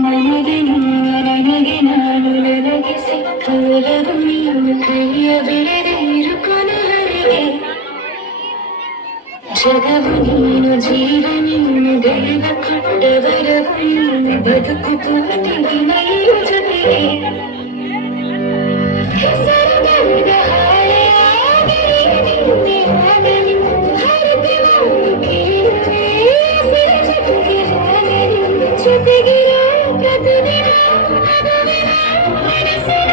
ನನಗೆ ನನಗೆ ನಾನು ನನಗೆ ಸಿಕ್ಕಲವು ನೀವು ಕೈಯ ಬಿಡದಿರು ಕೊನೆಯವರೆಗೆ ಜಗವು ನೀನು ಜೀವ ನೀನು ದೈವ ಕೊಟ್ಟ ವರವು ನೀನು ಬದುಕು ಪೂರ್ತಿ ನೀನು ಜೊತೆಗೆ ಹೆಸರು ಬರೆದ ಹಾಳೆಯಾಗಲಿ ನಿನ್ನೆ ಆಗಲಿ ಹರತೆ ನಾನು ಕೇಳುವೆ ಹೆಸರು ಜೊತೆಗೆ ಆಗಲಿ ಜೊತೆಗಿರೋ ಪ್ರತಿದಿನ ಮನವಿನ ಮನಸ್ಸಿನ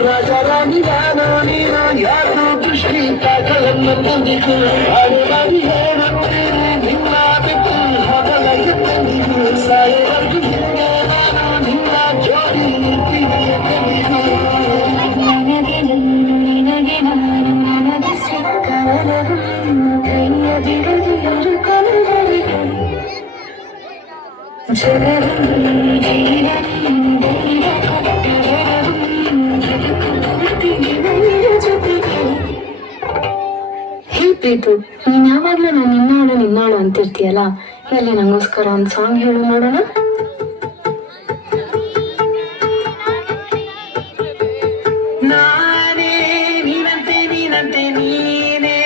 ರಾಜ ರಾಣಿ ನಾನು ನೀನು ಯಾರು ದೃಷ್ಟಿ ಕಾಕಲನ್ನು ತಂದಿತು ಹಾಡುವಾಗಿ ಹೇಳುತ್ತೇನೆ ನಿನ್ನ ಬಿಟ್ಟು ಮೊದಲ ಎತ್ತನಿದು ಸಾಯವರ್ಗು ಹಿಂದೆ ನಾನು ನಿನ್ನ ಜೋಡಿ ಪ್ರಿಯತನಿದು ನನಗೆ ನಿನಗೆ ನಾನು ನನಗೆ ಸಿಕ್ಕವರವು ನೀನು ಕೈಯ ಬಿಡದು ಯಾರು ಕೊನೆಯವರೆಗೆ ಜಗವು ನೀನು ಜೀವ ನೀನು ದೈವ ಕೊಟ್ಟ ವರವು ನೀನು ಬದುಕು ಪೂರ್ತಿ ನಿನ್ನ ಜೊತೆಗೆ ಹೇ ಪ್ರೀತು, ನೀನ್ ಯಾವಾಗ್ಲೂ ನಾನು ನಿನ್ನಾಳು ಅಂತಿರ್ತೀಯಲ್ಲ, ಎಲ್ಲಿ ನಂಗೋಸ್ಕರ ಒಂದು ಸಾಂಗ್ ಹೇಳು ನೋಡೋಣ. ನಾನೇ ನೀನಂತೆ ನೀನಂತೆ ನೀನೇ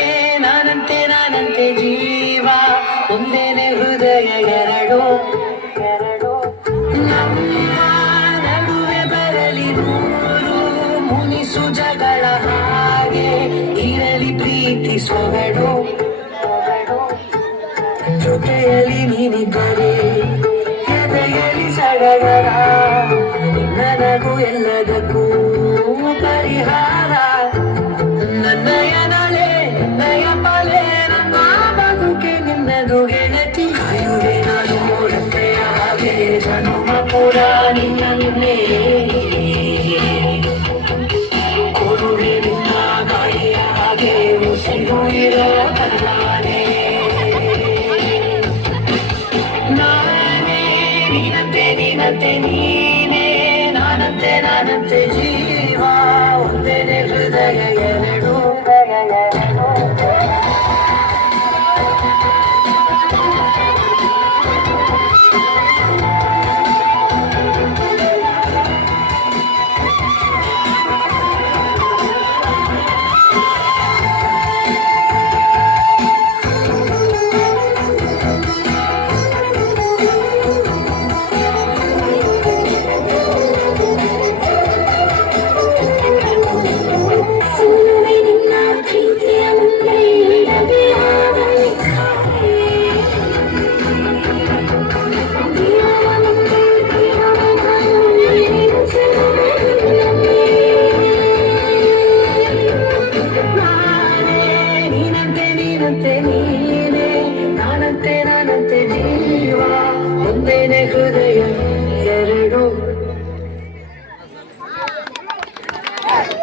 ನಾನಂತೆ ನಾನಂತೆ ಜೀವ ಒಂದೇನೆ ಹೃದಯ ಎರಡು ನಮ್ಮ ನಡುವೆ ಬರಲಿ ನೂರು ಮುನಿಸು ಜಗಳ ಹಾಗೆ ಇರಲಿ ಪ್ರೀತಿ ಸೊಗಡು ಜೊತೆಯಲ್ಲಿ ನೀನಿದ್ದರೆ ಎದೆಯಲ್ಲಿ ಸಡಗರ ನನಗೂ ಎಲ್ಲದಕ್ಕೂ ಪರಿಹಾರ ನನ್ನಯ ನಳೆ ನನ್ನಯ ಪಲೆ ನನ್ನ ಬದುಕೆ ನಿನ್ನದು ಗೆಳತಿ ಕಾಯುವೆ ನಾನು ಮೂಡತ್ತೆ ಹಾಗೆ ಜನುಮ ಕೂಡ ನಿನ್ನನ್ನೇ ಕೊಡುವೆ ನಿನ್ನ ಗಾಳಿಯ ಹಾಗೆ ಉಸಿರು ಇರೋ ಕಲ್ಲಾನೆ ನಾನೇ ನೀನಂತೆ ನೀನಂತೆ ನೀನೇ ನಾನಂತೆ ನಾನಂತೆ ಜೀವ ಒಂದೇನೆ ಹೃದಯ ಎರಡು ಸುಮ್ಮನೆ ನಿನ್ನ ಪ್ರೀತಿಯ ಮುಂದೆ ಇಡದೆ ಆಗಲಿ ಜೀವನ ಮುಂದೆ ಬಿಡುವೆ ನಾನು ನೀನು ಚೆಲುವೆ ನಿನ್ನನ್ನೇ. ನಾನೇ ನೀನಂತೆ ನೀನಂತೆ ನೀ